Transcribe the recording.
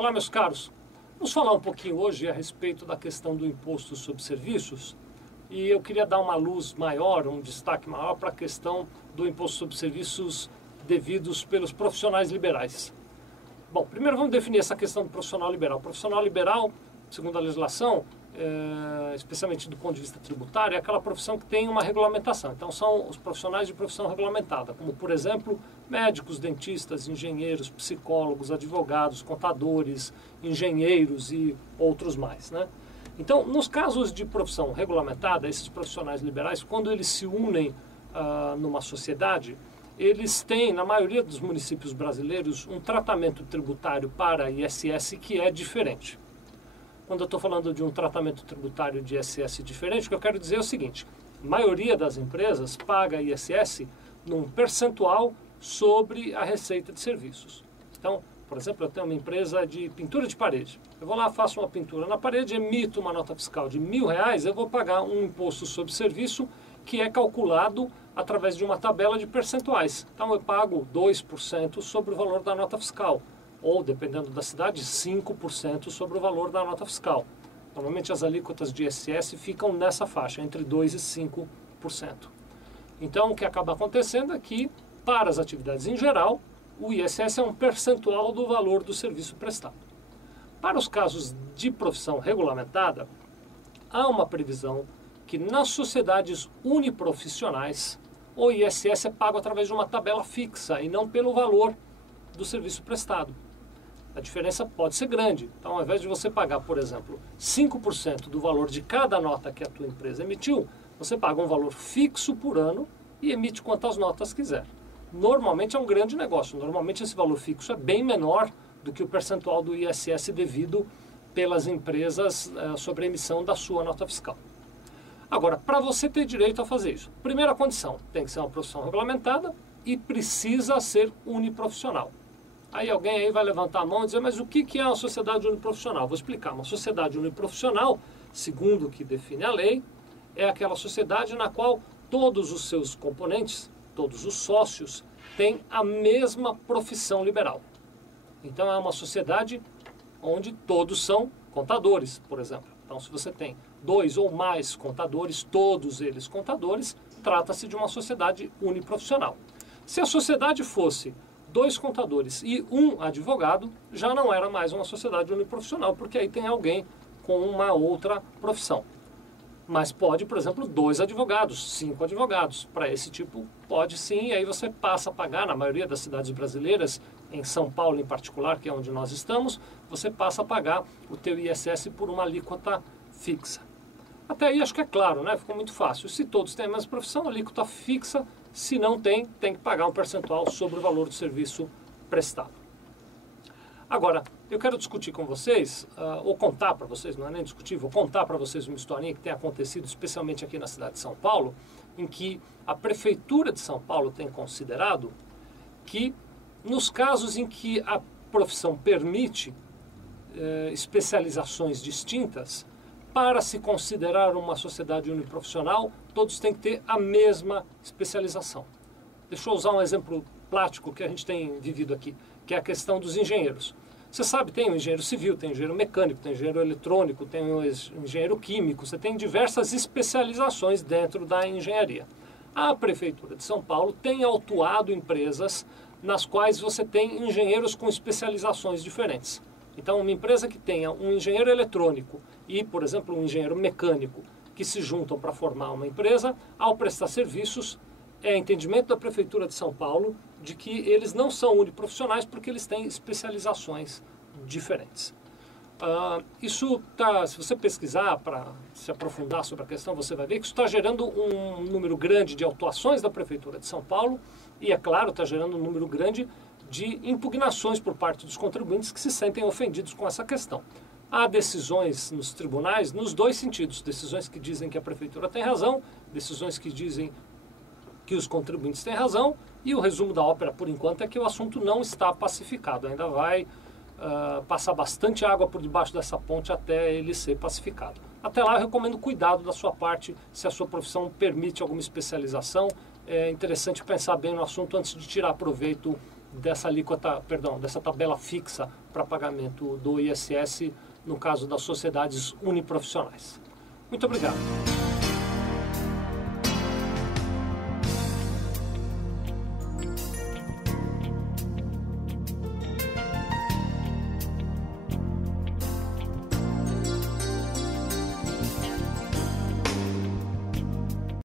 Olá, meus caros. Vamos falar um pouquinho hoje a respeito da questão do imposto sobre serviços e eu queria dar uma luz maior, um destaque maior para a questão do imposto sobre serviços devidos pelos profissionais liberais. Bom, primeiro vamos definir essa questão do profissional liberal. O profissional liberal, segundo a legislação, especialmente do ponto de vista tributário, é aquela profissão que tem uma regulamentação. Então são os profissionais de profissão regulamentada, como por exemplo médicos, dentistas, engenheiros, psicólogos, advogados, contadores, engenheiros e outros mais, né? Então, nos casos de profissão regulamentada, esses profissionais liberais, quando eles se unem numa sociedade, eles têm, na maioria dos municípios brasileiros, um tratamento tributário para ISS que é diferente. Quando eu estou falando de um tratamento tributário de ISS diferente, o que eu quero dizer é o seguinte: a maioria das empresas paga ISS num percentual sobre a receita de serviços. Então, por exemplo, eu tenho uma empresa de pintura de parede. Eu vou lá, faço uma pintura na parede, emito uma nota fiscal de R$1.000, eu vou pagar um imposto sobre serviço que é calculado através de uma tabela de percentuais. Então eu pago 2% sobre o valor da nota fiscal, ou, dependendo da cidade, 5% sobre o valor da nota fiscal. Normalmente as alíquotas de ISS ficam nessa faixa, entre 2% e 5%. Então o que acaba acontecendo é que, para as atividades em geral, o ISS é um percentual do valor do serviço prestado. Para os casos de profissão regulamentada, há uma previsão que nas sociedades uniprofissionais o ISS é pago através de uma tabela fixa e não pelo valor do serviço prestado. A diferença pode ser grande. Então, ao invés de você pagar, por exemplo, 5% do valor de cada nota que a tua empresa emitiu, você paga um valor fixo por ano e emite quantas notas quiser. Normalmente é um grande negócio. Normalmente esse valor fixo é bem menor do que o percentual do ISS devido pelas empresas sobre a emissão da sua nota fiscal. Agora, para você ter direito a fazer isso, primeira condição, tem que ser uma profissão regulamentada e precisa ser uniprofissional. Aí alguém aí vai levantar a mão e dizer, mas o que é uma sociedade uniprofissional? Vou explicar. Uma sociedade uniprofissional, segundo o que define a lei, é aquela sociedade na qual todos os seus componentes, todos os sócios, têm a mesma profissão liberal. Então é uma sociedade onde todos são contadores, por exemplo. Então se você tem 2 ou mais contadores, todos eles contadores, trata-se de uma sociedade uniprofissional. Se a sociedade fosse 2 contadores e 1 advogado, já não era mais uma sociedade uniprofissional, porque aí tem alguém com uma outra profissão. Mas pode, por exemplo, 2 advogados, 5 advogados. Para esse tipo, pode sim, e aí você passa a pagar, na maioria das cidades brasileiras, em São Paulo em particular, que é onde nós estamos, você passa a pagar o teu ISS por uma alíquota fixa. Até aí acho que é claro, né? Ficou muito fácil. Se todos têm a mesma profissão, alíquota fixa. Se não tem, tem que pagar um percentual sobre o valor do serviço prestado. Agora, eu quero discutir com vocês, ou contar para vocês, não é nem discutir, vou contar para vocês uma historinha que tem acontecido, especialmente aqui na cidade de São Paulo, em que a Prefeitura de São Paulo tem considerado que, nos casos em que a profissão permite especializações distintas, para se considerar uma sociedade uniprofissional, todos têm que ter a mesma especialização. Deixa eu usar um exemplo prático que a gente tem vivido aqui, que é a questão dos engenheiros. Você sabe, tem o engenheiro civil, tem o engenheiro mecânico, tem o engenheiro eletrônico, tem o engenheiro químico, você tem diversas especializações dentro da engenharia. A Prefeitura de São Paulo tem autuado empresas nas quais você tem engenheiros com especializações diferentes. Então, uma empresa que tenha um engenheiro eletrônico e, por exemplo, um engenheiro mecânico que se juntam para formar uma empresa, ao prestar serviços, é entendimento da Prefeitura de São Paulo de que eles não são uniprofissionais porque eles têm especializações diferentes. Isso tá, se você pesquisar para se aprofundar sobre a questão, você vai ver que isso está gerando um número grande de autuações da Prefeitura de São Paulo e, é claro, está gerando um número grande de impugnações por parte dos contribuintes que se sentem ofendidos com essa questão. Há decisões nos tribunais nos dois sentidos, decisões que dizem que a Prefeitura tem razão, decisões que dizem que os contribuintes têm razão, e o resumo da ópera, por enquanto, é que o assunto não está pacificado, ainda vai passar bastante água por debaixo dessa ponte até ele ser pacificado. Até lá eu recomendo cuidado da sua parte, se a sua profissão permite alguma especialização, é interessante pensar bem no assunto antes de tirar proveito dessa alíquota, perdão, dessa tabela fixa para pagamento do ISS no caso das sociedades uniprofissionais. Muito obrigado.